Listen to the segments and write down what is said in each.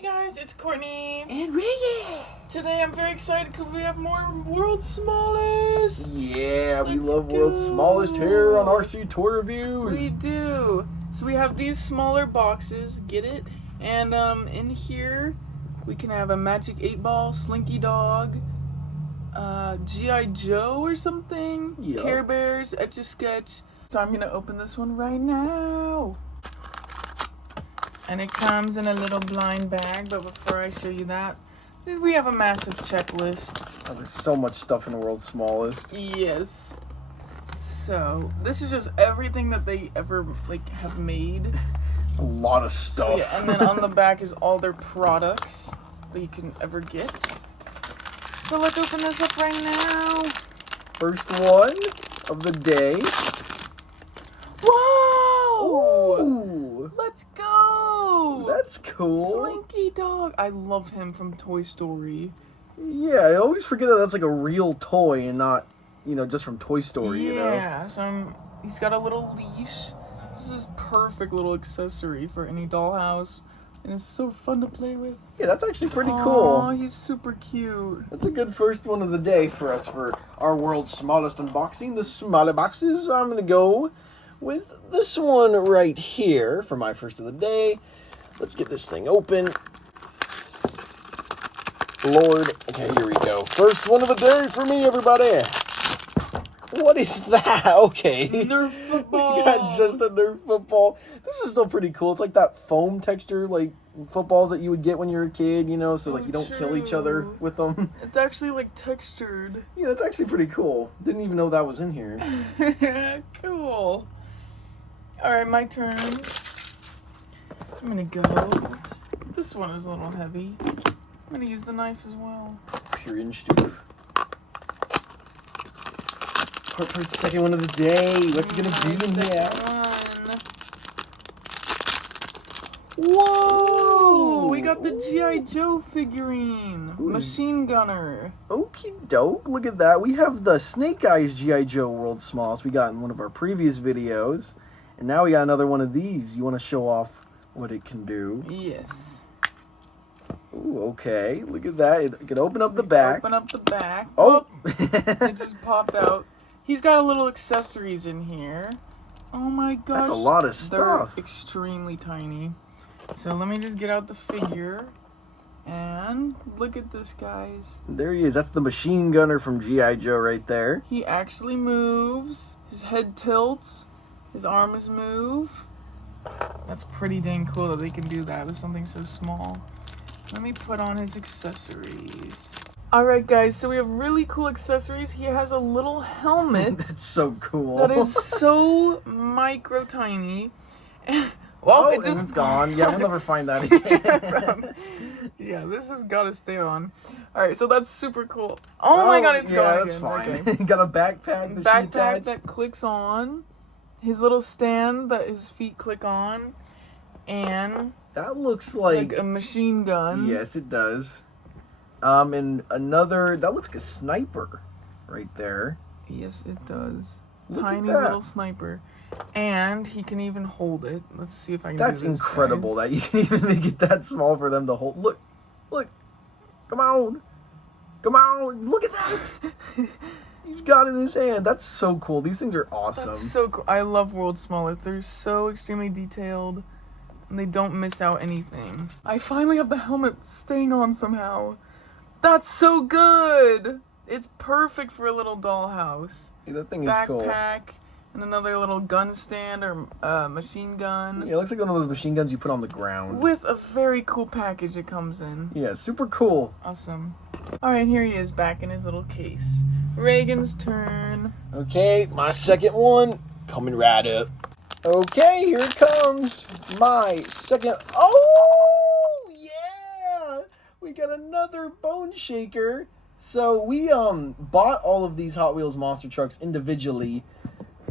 Hey guys, it's Courtney. And Reagan. Today I'm very excited because we have more World's Smallest. Yeah, we Let's love go. World's Smallest here on RC Toy Reviews. We do. So we have these smaller boxes, get it? And in here we can have a Magic 8-Ball, Slinky Dog, G.I. Joe or something, Yep. Care Bears, Etch-a-Sketch. So I'm going to open this one right now. And it comes in a little blind bag, but before I show you that, we have a massive checklist. Oh, there's so much stuff in the World's Smallest. Yes. So, this is just everything that they ever, have made. A lot of stuff. So, yeah, and then on the back is all their products that you can ever get. So, let's open this up right now. First one of the day. Whoa! Ooh! Let's go! That's cool. Slinky Dog. I love him from Toy Story. Yeah, I always forget that that's like a real toy and not, just from Toy Story, Yeah, so he's got a little leash. This is perfect little accessory for any dollhouse. And it's so fun to play with. Yeah, that's actually pretty Aw, cool. He's super cute. That's a good first one of the day for us for our World's Smallest unboxing. The smaller boxes, I'm going to go with this one right here for my first of the day. Let's get this thing open. Lord, okay, here we go. First one of the day for me, everybody. What is that? Okay. Nerf football. We got just a Nerf football. This is still pretty cool. It's like that foam texture, like footballs that you would get when you were a kid, so like you don't kill each other with them. It's actually like textured. Yeah, that's actually pretty cool. Didn't even know that was in here. Cool. Alright, my turn. I'm gonna go. Oops. This one is a little heavy. I'm gonna use the knife as well. Pure inch tooth. Second one of the day. What's it gonna be in here? Whoa! We got the G.I. Joe figurine. Machine Gunner. Okie doke. Look at that. We have the Snake Eyes G.I. Joe World's Smallest we got in one of our previous videos. And now we got another one of these. You want to show off what it can do? Yes. Ooh, okay. Look at that. It can open up the back. Open up the back. Oh! It just popped out. He's got a little accessories in here. Oh my gosh. That's a lot of stuff. They're extremely tiny. So let me just get out the figure. And look at this, guys. There he is. That's the machine gunner from G.I. Joe right there. He actually moves. His head tilts. His arms move. That's pretty dang cool that they can do that with something so small. Let me put on his accessories. Alright guys, so we have really cool accessories. He has a little helmet. That's so cool. That is so micro tiny. Well, it's gone. Yeah, we'll never find that again. Yeah, this has got to stay on. Alright, so that's super cool. Oh my god, it's gone again. That's fine. Okay. Got a backpack That clicks on. His little stand that his feet click on. And that looks like a machine gun. Yes, it does. And another, that looks like a sniper right there. Yes, it does. Look Tiny at that. little sniper. And he can even hold it. Let's see if I can That's do this, incredible guys. that you can even make it that small for them to hold. Look. Come on. Look at that. He's got it in his hand. That's so cool. These things are awesome. That's so cool. I love World's Smallest. They're so extremely detailed. And they don't miss out anything. I finally have the helmet staying on somehow. That's so good. It's perfect for a little dollhouse. Yeah, that thing is cool. Backpack and another little gun stand or machine gun. Yeah, it looks like one of those machine guns you put on the ground. With a very cool package it comes in. Yeah, super cool. Awesome. Alright, here he is back in his little case. Reagan's turn. Okay, my second one coming right up. Okay, here it comes. My second. Oh, yeah! We got another bone shaker. So we bought all of these Hot Wheels monster trucks individually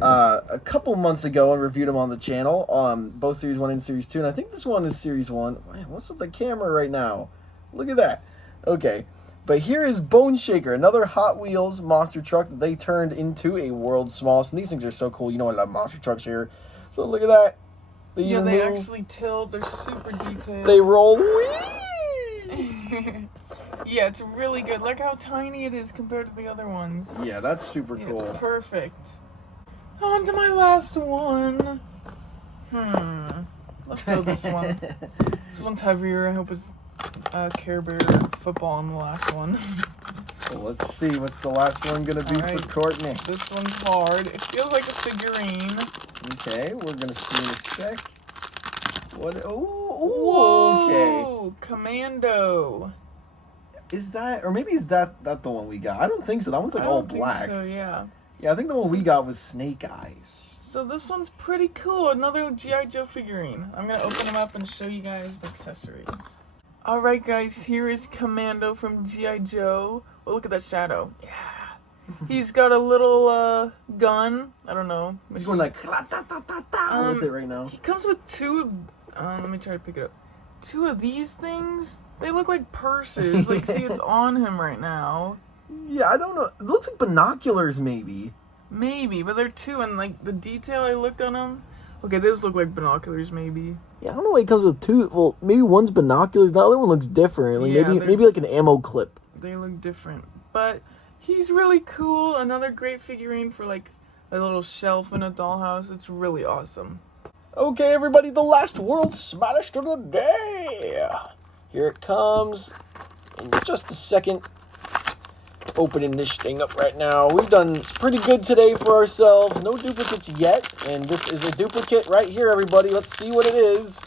a couple months ago and reviewed them on the channel. Both Series 1 and Series 2. And I think this one is Series 1. Man, what's with the camera right now? Look at that. Okay. But here is Bone Shaker, another Hot Wheels monster truck that they turned into a World's Smallest. And these things are so cool. You know I love monster trucks here. So look at that. They actually tilt. They're super detailed. They roll. Whee! Yeah, it's really good. Look how tiny it is compared to the other ones. Yeah, that's super Yeah, cool. it's perfect. On to my last one. Let's go this one. This one's heavier. I hope it's Care Bear football on the last one. Well, let's see. What's the last one going to be for Courtney? This one's hard. It feels like a figurine. Okay, we're going to see in a sec. What? Whoa, okay. Commando. Is that, or maybe is that the one we got? I don't think so. That one's like all black. So yeah. Yeah, I think the one we got was Snake Eyes. So this one's pretty cool. Another G.I. Joe figurine. I'm going to open them up and show you guys the accessories. Alright guys, here is Commando from G.I. Joe. Oh, look at that shadow. Yeah. He's got a little gun. I don't know. He's going like with it right now. He comes with two. Let me try to pick it up. Two of these things. They look like purses. Like, see, it's on him right now. Yeah, I don't know. It looks like binoculars, maybe. Maybe, but they're two, and like the detail I looked on them. Okay, those look like binoculars, maybe. Yeah, I don't know why he comes with two. Well, maybe one's binoculars. The other one looks different. Like maybe like an ammo clip. They look different, but he's really cool. Another great figurine for like a little shelf in a dollhouse. It's really awesome. Okay, everybody, the last world smash of the day. Here it comes in just a second. Opening this thing up right now. We've done pretty good today for ourselves. No duplicates yet, and this is a duplicate right here, everybody. Let's see what it is.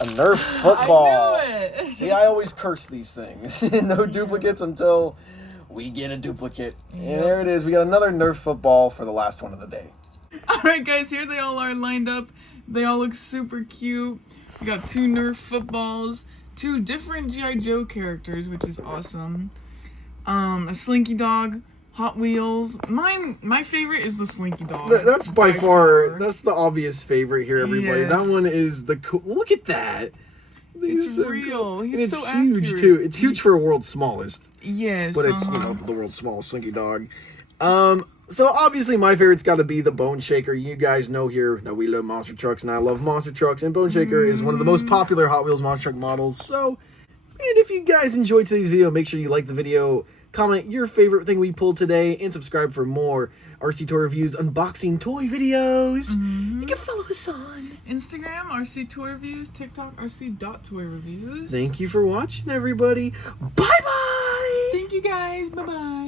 A Nerf football. I knew it. See, I always curse these things. No duplicates until we get a duplicate. And there it is. We got another Nerf football for the last one of the day. Alright guys, here they all are lined up. They all look super cute. We got two Nerf footballs, two different G.I. Joe characters, which is awesome. A Slinky Dog, Hot Wheels. My favorite is the Slinky Dog. That's by far, that's the obvious favorite here, everybody. Yes. That one is the cool. Look at that. It's real. Cool. He's and so it's huge accurate. too. It's huge for a world's smallest. Yes, but it's the world's smallest Slinky Dog. So obviously my favorite's got to be the Bone Shaker. You guys know here that we love monster trucks, and I love monster trucks. And Bone Shaker is one of the most popular Hot Wheels monster truck models. So, and if you guys enjoyed today's video, make sure you like the video, comment your favorite thing we pulled today, and subscribe for more RC Toy Reviews unboxing toy videos. You can follow us on Instagram, RC Toy Reviews, TikTok, RC.toyreviews. Thank you for watching, everybody. Bye-bye! Thank you guys. Bye-bye.